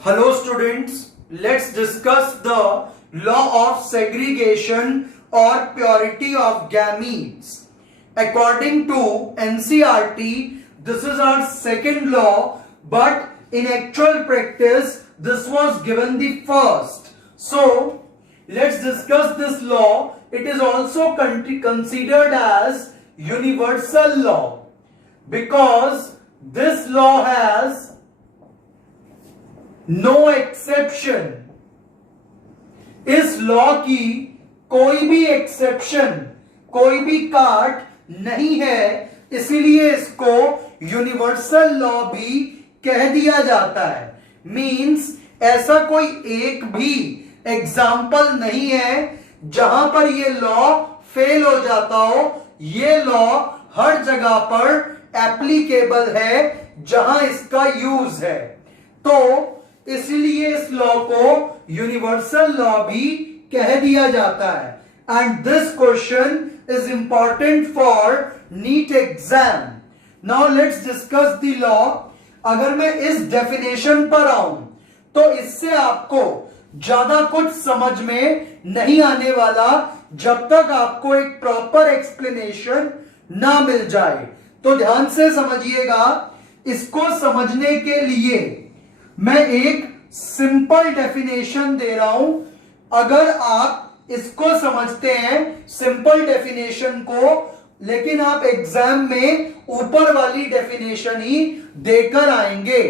Hello students, let's discuss the law of segregation or purity of gametes. According to NCERT, this is our second law, but in actual practice, this was given the first. So, let's discuss this law. It is also considered as universal law because this law has no exception. इस law की कोई भी exception, कोई भी काट नहीं है, इसीलिए इसको यूनिवर्सल लॉ भी कह दिया जाता है। मींस ऐसा कोई एक भी एग्जाम्पल नहीं है जहां पर ये लॉ फेल हो जाता हो। ये लॉ हर जगह पर एप्लीकेबल है जहां इसका यूज है, तो इसलिए इस लॉ को यूनिवर्सल लॉ भी कह दिया जाता है। And this question is important for NEET exam. Now let's discuss the law. अगर मैं इस डेफिनेशन पर आऊं तो इससे आपको ज्यादा कुछ समझ में नहीं आने वाला जब तक आपको एक प्रॉपर एक्सप्लेनेशन ना मिल जाए। तो ध्यान से समझिएगा। इसको समझने के लिए मैं एक सिंपल डेफिनेशन दे रहा हूं। अगर आप इसको समझते हैं सिंपल डेफिनेशन को, लेकिन आप एग्जाम में ऊपर वाली डेफिनेशन ही देकर आएंगे,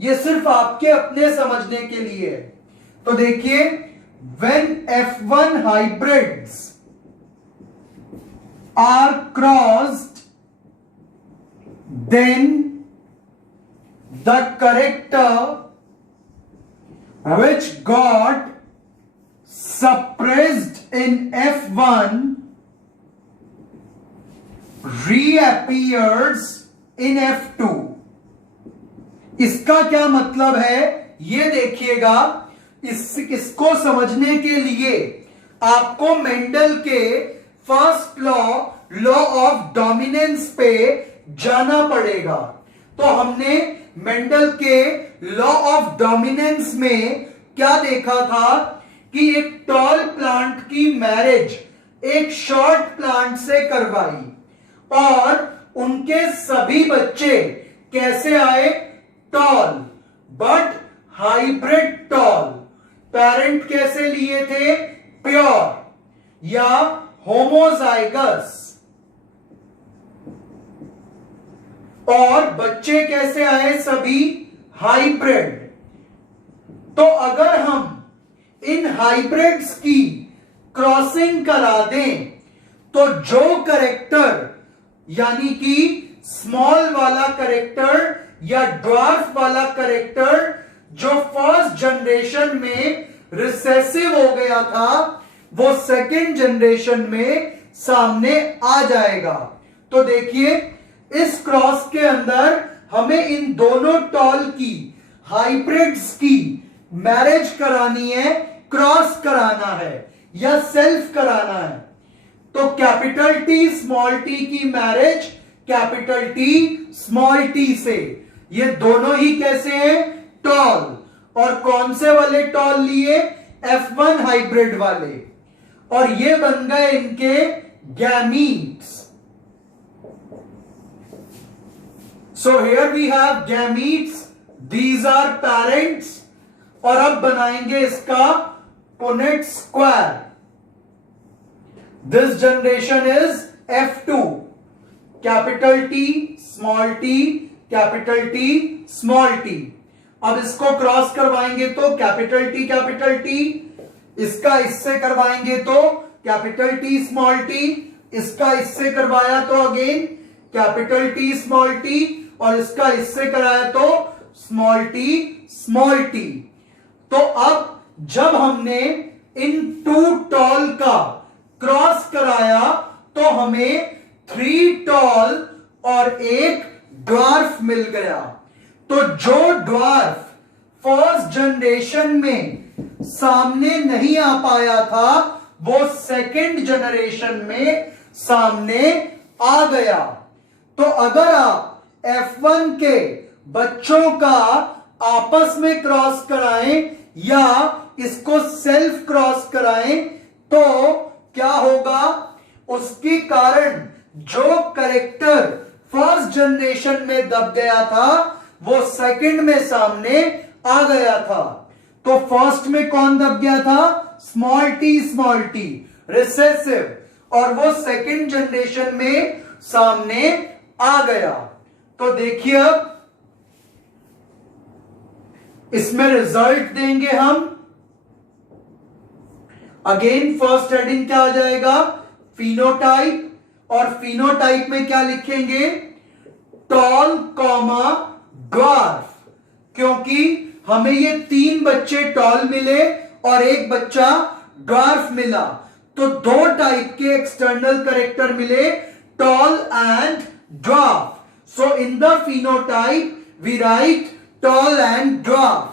ये सिर्फ आपके अपने समझने के लिए है। तो देखिए, when F1 hybrids are crossed, then the character which got suppressed in F1 reappears in F2। इसका क्या मतलब है ये देखिएगा। इसको समझने के लिए आपको मेंडल के फर्स्ट लॉ ऑफ डोमिनेंस पे जाना पड़ेगा। तो हमने मेंडल के लॉ ऑफ डोमिनेंस में क्या देखा था कि एक टॉल प्लांट की मैरिज एक शॉर्ट प्लांट से करवाई और उनके सभी बच्चे कैसे आए? Tall, but hybrid tall. Parent कैसे लिए थे? प्योर या होमोजाइगस। और बच्चे कैसे आए? सभी हाइब्रिड। तो अगर हम इन हाइब्रिड्स की क्रॉसिंग करा दें तो जो करेक्टर, यानी कि स्मॉल वाला करेक्टर या ड्वार्फ वाला करेक्टर जो फर्स्ट जनरेशन में रिसेसिव हो गया था, वो सेकेंड जनरेशन में सामने आ जाएगा। तो देखिए, इस क्रॉस के अंदर हमें इन दोनों टॉल की, हाइब्रिड्स की मैरिज करानी है, क्रॉस कराना है या सेल्फ कराना है। तो कैपिटल टी स्मॉल टी की marriage capital T small T से। ये दोनों ही कैसे हैं? टॉल। और कौन से वाले टॉल लिए? F1 हाइब्रिड वाले। और ये बन गए इनके gametes. So here we have gametes, these are parents, और अब बनाएंगे इसका Punnett square. This generation is F2, capital T, small t, capital T, small t। अब इसको क्रॉस करवाएंगे तो कैपिटल T, इसका इससे करवाएंगे तो कैपिटल T, स्मॉल t, इसका इससे करवाया तो again capital T, small t, और इसका इससे कराया तो स्मॉल t। तो अब जब हमने इन टू टॉल का क्रॉस कराया तो हमें 3 टॉल और एक ड्वार्फ मिल गया। तो जो ड्वार्फ फर्स्ट जनरेशन में सामने नहीं आ पाया था, वो सेकेंड जनरेशन में सामने आ गया। तो अगर आप F1 के बच्चों का आपस में क्रॉस कराएं या इसको सेल्फ क्रॉस कराएं तो क्या होगा, उसके कारण जो करेक्टर फर्स्ट जनरेशन में दब गया था वो सेकंड में सामने आ गया था। तो फर्स्ट में कौन दब गया था, स्मॉल टी रिसेसिव, और वो सेकंड जनरेशन में सामने आ गया। तो देखिए अब इसमें रिजल्ट देंगे हम। अगेन फर्स्ट हेडिंग क्या आ जाएगा, फिनोटाइप, और फिनोटाइप में क्या लिखेंगे, टॉल कॉमा ड्वार्फ, क्योंकि हमें ये 3 बच्चे टॉल मिले और एक बच्चा ड्वार्फ मिला, तो 2 टाइप के एक्सटर्नल कैरेक्टर मिले, tall and dwarf. So in the phenotype we write tall and dwarf.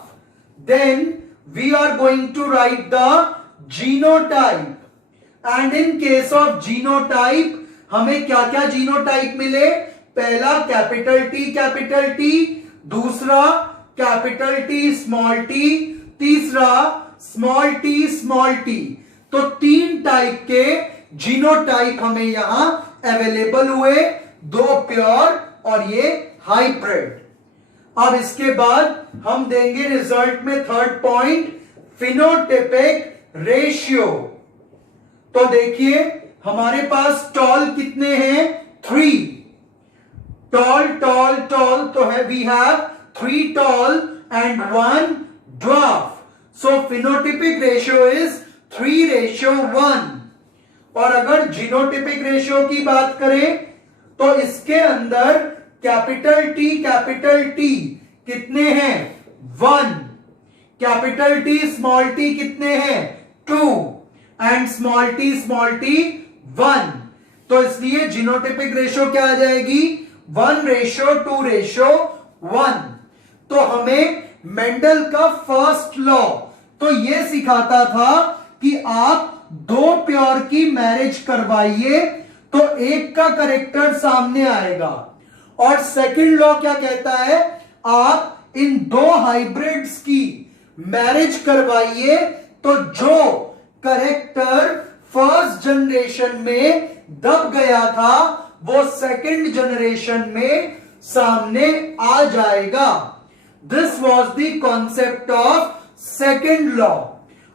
Then we are going to write the genotype. And in case of genotype, हमें क्या क्या जीनोटाइप मिले, पहला कैपिटल टी, दूसरा capital T small T, तीसरा small T. तो 3 type के genotype हमें यहां अवेलेबल हुए, 2 प्योर और ये हाइब्रिड। अब इसके बाद हम देंगे रिजल्ट में थर्ड पॉइंट, फिनोटाइपिक रेशियो। तो देखिए हमारे पास टॉल कितने हैं, 3 टॉल तो है, we have 3 tall and 1 dwarf. So phenotypic ratio is 3:1। और अगर जीनोटाइपिक रेशियो की बात करें तो इसके अंदर कैपिटल टी कितने हैं, 1, कैपिटल टी स्मॉल टी कितने हैं, 2, एंड स्मॉल टी 1। तो इसलिए जीनोटाइपिक रेशियो क्या आ जाएगी, 1:2:1। तो हमें मेंडल का फर्स्ट लॉ तो यह सिखाता था कि आप 2 प्योर की मैरिज करवाइए तो एक का करेक्टर सामने आएगा, और सेकंड लॉ क्या कहता है, आप इन 2 हाइब्रिड्स की मैरिज करवाइए तो जो करेक्टर फर्स्ट जनरेशन में दब गया था वो सेकंड जनरेशन में सामने आ जाएगा। This was the concept of second law,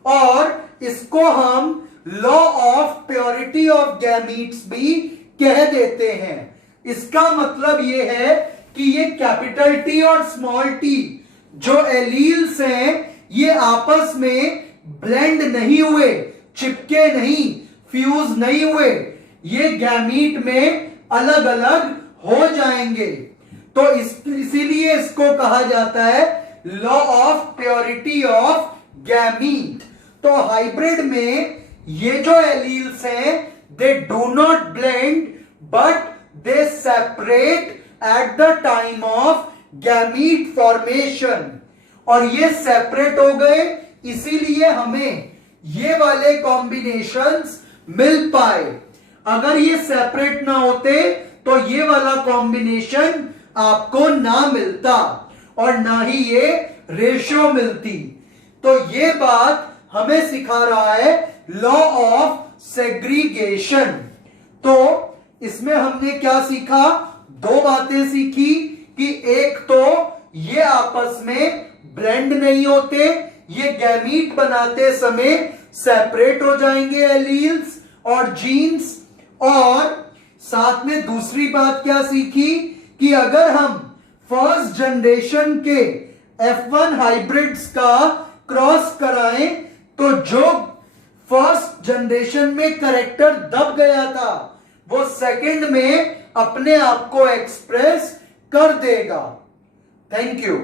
और इसको हम law of purity of gametes भी कह देते हैं। इसका मतलब यह है कि ये कैपिटल टी और स्मॉल टी जो एलील्स हैं ये आपस में ब्लेंड नहीं हुए, चिपके नहीं, फ्यूज नहीं हुए, ये गैमीट में अलग अलग हो जाएंगे। तो इसीलिए इसको कहा जाता है law of purity of gamete. तो हाइब्रिड में ये जो एलील्स हैं they do not blend but they separate at the time of gamete formation, और ये सेपरेट हो गए इसीलिए हमें ये वाले कॉम्बिनेशंस मिल पाए। अगर ये सेपरेट ना होते तो ये वाला कॉम्बिनेशन आपको ना मिलता और ना ही ये रेशियो मिलती। तो ये बात हमें सिखा रहा है लॉ ऑफ सेग्रीगेशन। तो इसमें हमने क्या सीखा, 2 बातें सीखी कि एक तो ये आपस में ब्लेंड नहीं होते, ये गैमीट बनाते समय सेपरेट हो जाएंगे एलील्स और जीन्स, और साथ में दूसरी बात क्या सीखी कि अगर हम फर्स्ट जनरेशन के F1 हाइब्रिड्स का क्रॉस कराएं तो जो फर्स्ट जनरेशन में करेक्टर दब गया था वो सेकंड में अपने आप को एक्सप्रेस कर देगा। Thank you.